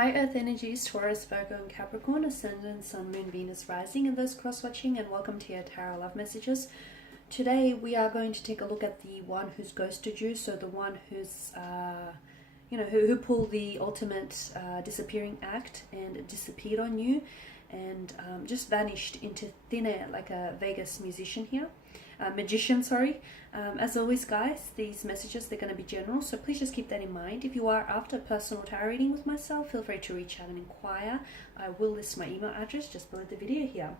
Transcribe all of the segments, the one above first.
Hi Earth energies, Taurus, Virgo and Capricorn, Ascendant, Sun, Moon, Venus, Rising, and those cross-watching, and welcome to your Tarot Love Messages. Today we are going to take a look at the one who's ghosted you, so the one who's, who pulled the ultimate disappearing act and disappeared on you and just vanished into thin air like a Vegas magician, sorry. As always guys, these messages, they're going to be general, so please just keep that in mind. If you are after a personal tarot reading with myself, feel free to reach out and inquire. I will list my email address just below the video here.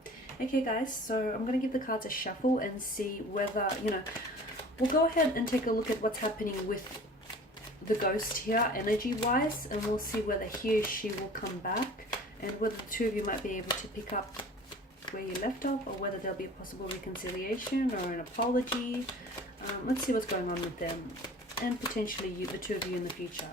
Okay guys, so I'm going to give the cards a shuffle and see whether, we'll go ahead and take a look at what's happening with the ghost here energy wise, and we'll see whether he or she will come back and whether the two of you might be able to pick up where you left off, or whether there'll be a possible reconciliation or an apology. Let's see what's going on with them and potentially the two of you in the future.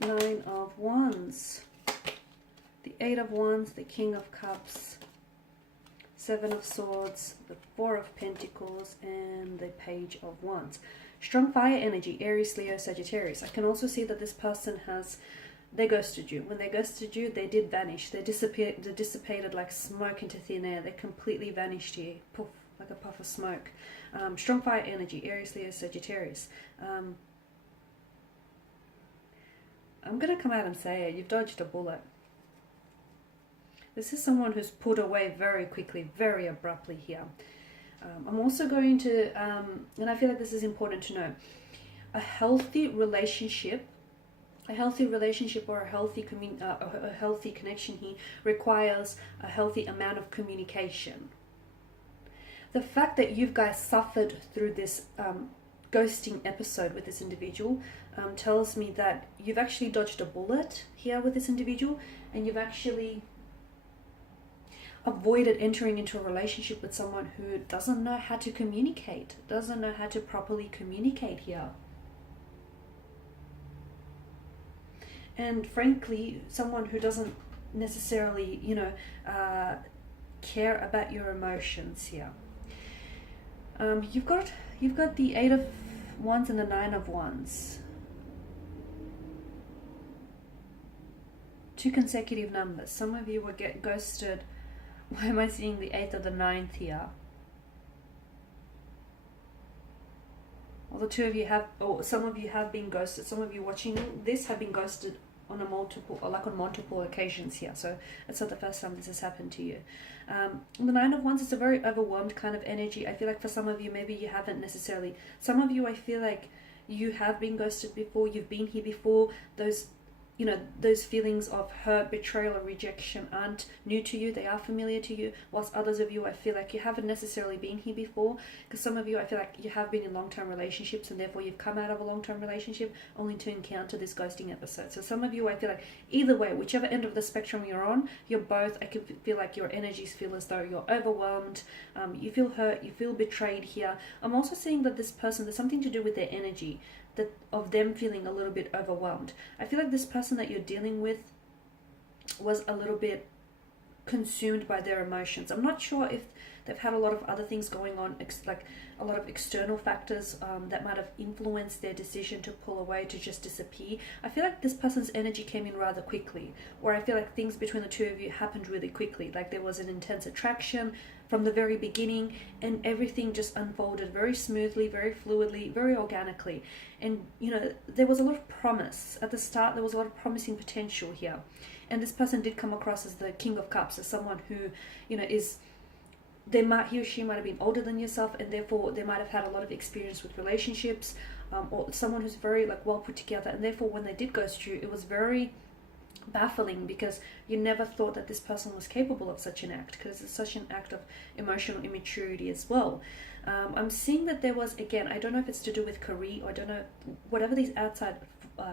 Nine of Wands, the Eight of Wands, the King of Cups, Seven of Swords, the Four of Pentacles, and the Page of Wands. Strong fire energy, Aries, Leo, Sagittarius. I can also see that this person they ghosted you. When they ghosted you, they did vanish. They dissipated like smoke into thin air. They completely vanished here, poof, like a puff of smoke. Strong fire energy, Aries, Leo, Sagittarius. I'm going to come out and say it. You've dodged a bullet. This is someone who's put away very quickly, very abruptly here. I'm also going to, and I feel like this is important to know, a healthy relationship or a healthy connection here requires a healthy amount of communication. The fact that you guys suffered through this ghosting episode with this individual tells me that you've actually dodged a bullet here with this individual, and you've actually avoided entering into a relationship with someone who doesn't know how to communicate, doesn't know how to properly communicate here. And frankly, someone who doesn't necessarily, care about your emotions here. You've got the Eight of Wands and the Nine of Wands. Two consecutive numbers. Some of you will get ghosted. Why am I seeing the 8th or the 9th here? Well, the two of you have, or some of you have been ghosted. Some of you watching this have been ghosted on multiple occasions here. So it's not the first time this has happened to you. The Nine of Wands is a very overwhelmed kind of energy. I feel like for some of you, maybe you haven't necessarily. Some of you, I feel like you have been ghosted before. You've been here before. Those feelings of hurt, betrayal, or rejection aren't new to you. They are familiar to you. Whilst others of you, I feel like you haven't necessarily been here before. Because some of you, I feel like you have been in long-term relationships, and therefore you've come out of a long-term relationship only to encounter this ghosting episode. So some of you, I feel like either way, whichever end of the spectrum you're on, you're both. I can feel like your energies feel as though you're overwhelmed. You feel hurt. You feel betrayed here. I'm also seeing that this person, there's something to do with their energy, that of them feeling a little bit overwhelmed. I feel like this person that you're dealing with was a little bit consumed by their emotions. I'm not sure if they've had a lot of other things going on, like a lot of external factors that might have influenced their decision to pull away, to just disappear. I feel like this person's energy came in rather quickly, or I feel like things between the two of you happened really quickly. Like there was an intense attraction from the very beginning, and everything just unfolded very smoothly, very fluidly, very organically. And there was a lot of promise at the start. There was a lot of promising potential here, and this person did come across as the King of Cups, as someone who is, he or she might have been older than yourself, and therefore they might have had a lot of experience with relationships, or someone who's very well put together, and therefore when they did ghost you, it was very baffling, because you never thought that this person was capable of such an act, because it's such an act of emotional immaturity as well. I'm seeing that there was, again, I don't know if it's to do with career, or I don't know, whatever these outside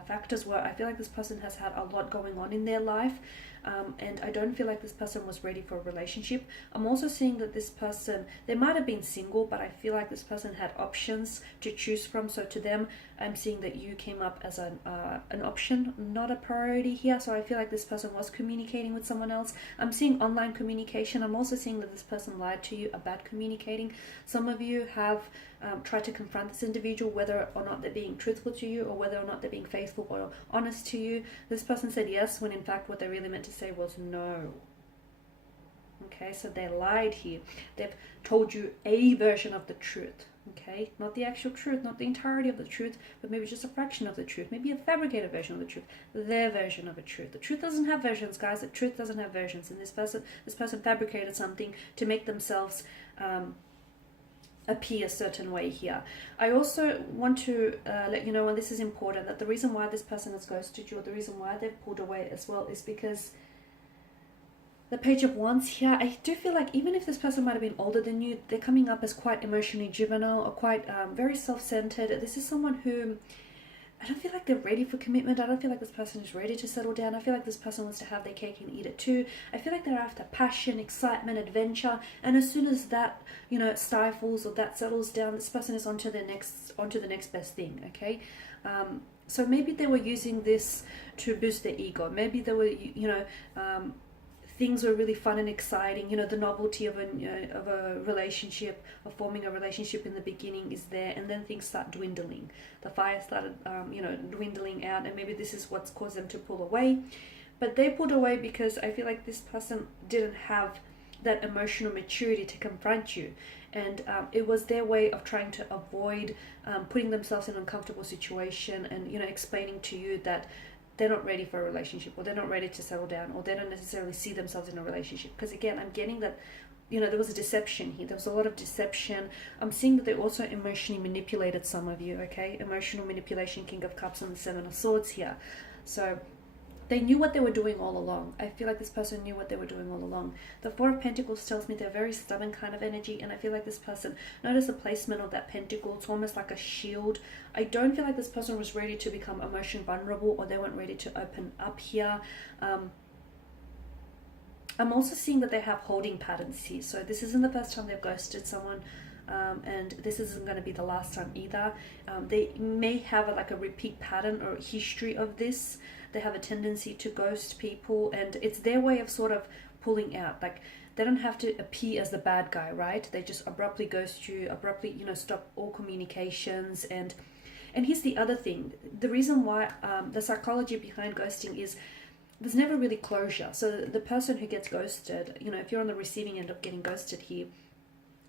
factors were, I feel like this person has had a lot going on in their life, and I don't feel like this person was ready for a relationship. I'm also seeing that this person, they might have been single, but I feel like this person had options to choose from. So to them, I'm seeing that you came up as an option, not a priority here. So I feel like this person was communicating with someone else. I'm seeing online communication. I'm also seeing that this person lied to you about communicating. Some of you have tried to confront this individual, whether or not they're being truthful to you or whether or not they're being faithful or honest to you. This person said yes, when in fact what they really meant to say was no. Okay, so they lied here. They've told you a version of the truth. Okay, not the actual truth, not the entirety of the truth, but maybe just a fraction of the truth, maybe a fabricated version of the truth, their version of a truth. The truth doesn't have versions, guys. The truth doesn't have versions. And this person fabricated something to make themselves appear a certain way here. I also want to let you know, and this is important, that the reason why this person has ghosted you, or the reason why they've pulled away as well, is because the Page of Wands here, I do feel like even if this person might have been older than you, they're coming up as quite emotionally juvenile or quite very self-centered. This is someone who, I don't feel like they're ready for commitment. I don't feel like this person is ready to settle down. I feel like this person wants to have their cake and eat it too. I feel like they're after passion, excitement, adventure. And as soon as that, stifles or that settles down, this person is onto the next best thing, okay? So maybe they were using this to boost their ego. Maybe they were, things were really fun and exciting. The novelty of a relationship, of forming a relationship in the beginning is there, and then things start dwindling. The fire started, dwindling out, and maybe this is what's caused them to pull away. But they pulled away because I feel like this person didn't have that emotional maturity to confront you, and it was their way of trying to avoid putting themselves in an uncomfortable situation, and explaining to you that they're not ready for a relationship, or they're not ready to settle down, or they don't necessarily see themselves in a relationship. Because again, I'm getting that, there was a deception here. There was a lot of deception. I'm seeing that they also emotionally manipulated some of you, okay? Emotional manipulation, King of Cups and the Seven of Swords here. So they knew what they were doing all along. I feel like this person knew what they were doing all along. The Four of Pentacles tells me they're very stubborn kind of energy, and I feel like this person, notice the placement of that pentacle, it's almost like a shield. I don't feel like this person was ready to become emotion vulnerable, or they weren't ready to open up here. I'm also seeing that they have holding patterns here. So this isn't the first time they've ghosted someone, and this isn't going to be the last time either. They may have a repeat pattern or history of this. They have a tendency to ghost people, and it's their way of sort of pulling out. Like, they don't have to appear as the bad guy, right? They just abruptly ghost you, abruptly, stop all communications. And here's the other thing. The reason why, the psychology behind ghosting is there's never really closure. So the person who gets ghosted, if you're on the receiving end of getting ghosted here,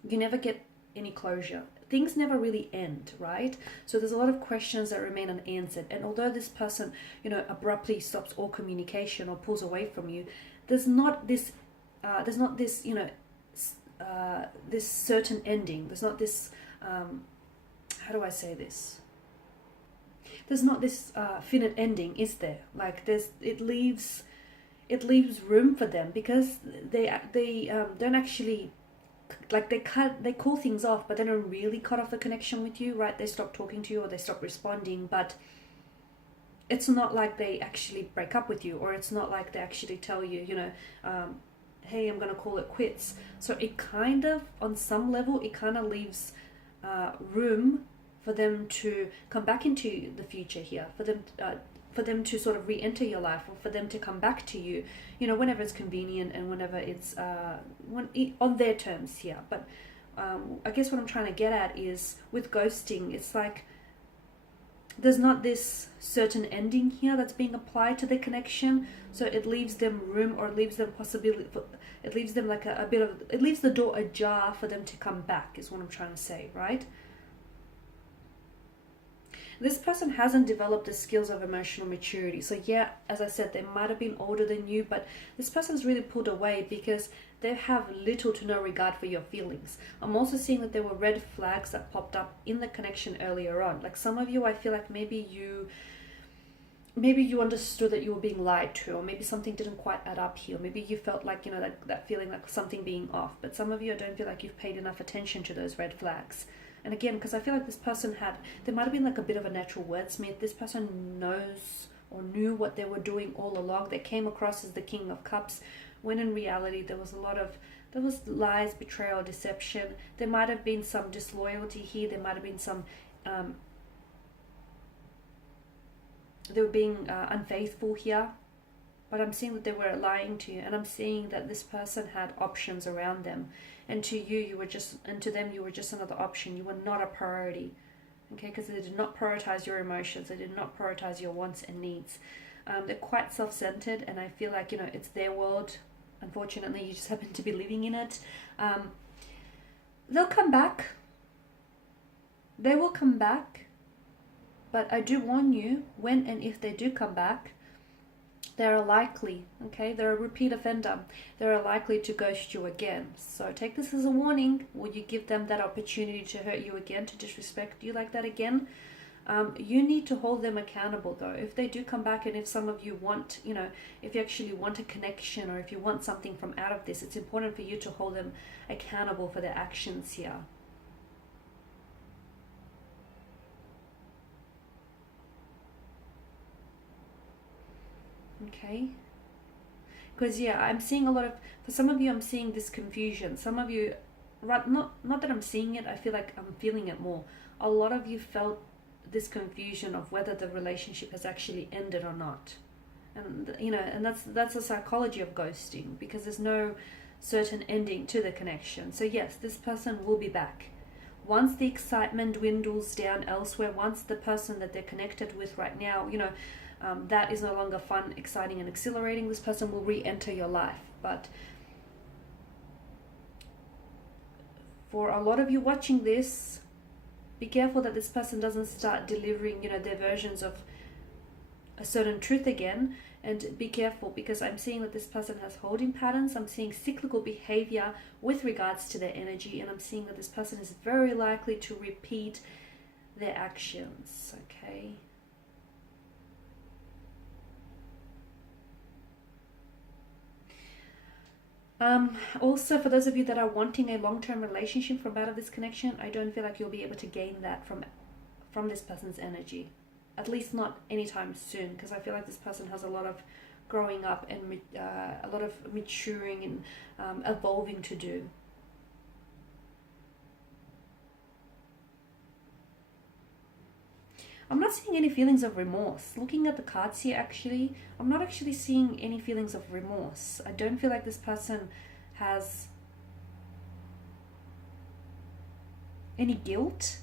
you never get any closure. Things never really end, right? So there's a lot of questions that remain unanswered. And although this person, abruptly stops all communication or pulls away from you, there's not this, this certain ending. There's not this, how do I say this? There's not this finite ending, is there? Like, it leaves room for them, because they don't actually, like, they call things off, but they don't really cut off the connection with you, right? They stop talking to you, or they stop responding, but it's not like they actually break up with you, or it's not like they actually tell you, hey, I'm gonna call it quits. So it kind of, on some level, it kind of leaves room for them to come back into the future here, for them to sort of re-enter your life, or for them to come back to you, whenever it's convenient, and whenever it's on their terms here. But I guess what I'm trying to get at is, with ghosting, it's like there's not this certain ending here that's being applied to the connection, so it leaves them room, or it leaves them possibility, it leaves them like it leaves the door ajar for them to come back, is what I'm trying to say, right? This person hasn't developed the skills of emotional maturity. So yeah, as I said, they might have been older than you, but this person's really pulled away because they have little to no regard for your feelings. I'm also seeing that there were red flags that popped up in the connection earlier on. Like, some of you, I feel like maybe you understood that you were being lied to, or maybe something didn't quite add up here. Maybe you felt like, that feeling like something being off. But some of you, I don't feel like you've paid enough attention to those red flags. And again, because I feel like this person there might have been like a bit of a natural wordsmith. This person knows or knew what they were doing all along. They came across as the King of Cups, when in reality there was lies, betrayal, deception. There might have been some disloyalty here. There might have been some they were being unfaithful here, but I'm seeing that they were lying to you, and I'm seeing that this person had options around them, and to you, you were just, and to them, you were just another option. You were not a priority, okay? Because they did not prioritize your emotions. They did not prioritize your wants and needs. They're quite self-centered, and I feel like, you know, it's their world. Unfortunately, you just happen to be living in it. They'll come back. They will come back. But I do warn you, when and if they do come back, they're likely, okay, they're a repeat offender. They're likely to ghost you again. So take this as a warning. Will you give them that opportunity to hurt you again, to disrespect you like that again? You need to hold them accountable though. If they do come back, and if some of you want, you know, if you actually want a connection, or if you want something from out of this, it's important for you to hold them accountable for their actions here. Okay, because yeah, I'm seeing a lot of, for some of you, I'm seeing this confusion. Some of you, right, not that I'm seeing it, I feel like I'm feeling it more. A lot of you felt this confusion of whether the relationship has actually ended or not. And you know, and that's the psychology of ghosting, because there's no certain ending to the connection. So yes, this person will be back. Once the excitement dwindles down elsewhere, once the person that they're connected with right now, you know, that is no longer fun, exciting, and exhilarating, this person will re-enter your life. But for a lot of you watching this, be careful that this person doesn't start delivering, you know, their versions of a certain truth again. And be careful, because I'm seeing that this person has holding patterns. I'm seeing cyclical behavior with regards to their energy, and I'm seeing that this person is very likely to repeat their actions, okay? Also, for those of you that are wanting a long-term relationship from out of this connection, I don't feel like you'll be able to gain that from this person's energy. At least not anytime soon, because I feel like this person has a lot of growing up and a lot of maturing and evolving to do. I'm not seeing any feelings of remorse. Looking at the cards here, actually, I'm not actually seeing any feelings of remorse. I don't feel like this person has any guilt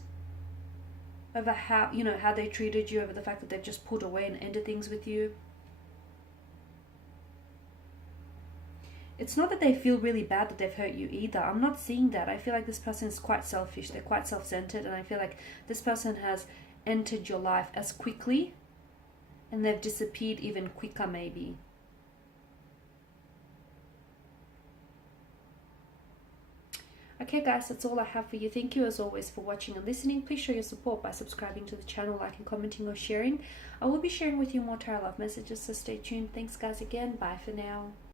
over how, you know, how they treated you, over the fact that they've just pulled away and ended things with you. It's not that they feel really bad that they've hurt you either. I'm not seeing that. I feel like this person is quite selfish. They're quite self-centered, and I feel like this person has entered your life as quickly, and they've disappeared even quicker maybe. Okay guys, that's all I have for you. Thank you as always for watching and listening. Please show your support by subscribing to the channel, liking, commenting, or sharing. I will be sharing with you more tarot love messages, so stay tuned. Thanks guys again. Bye for now.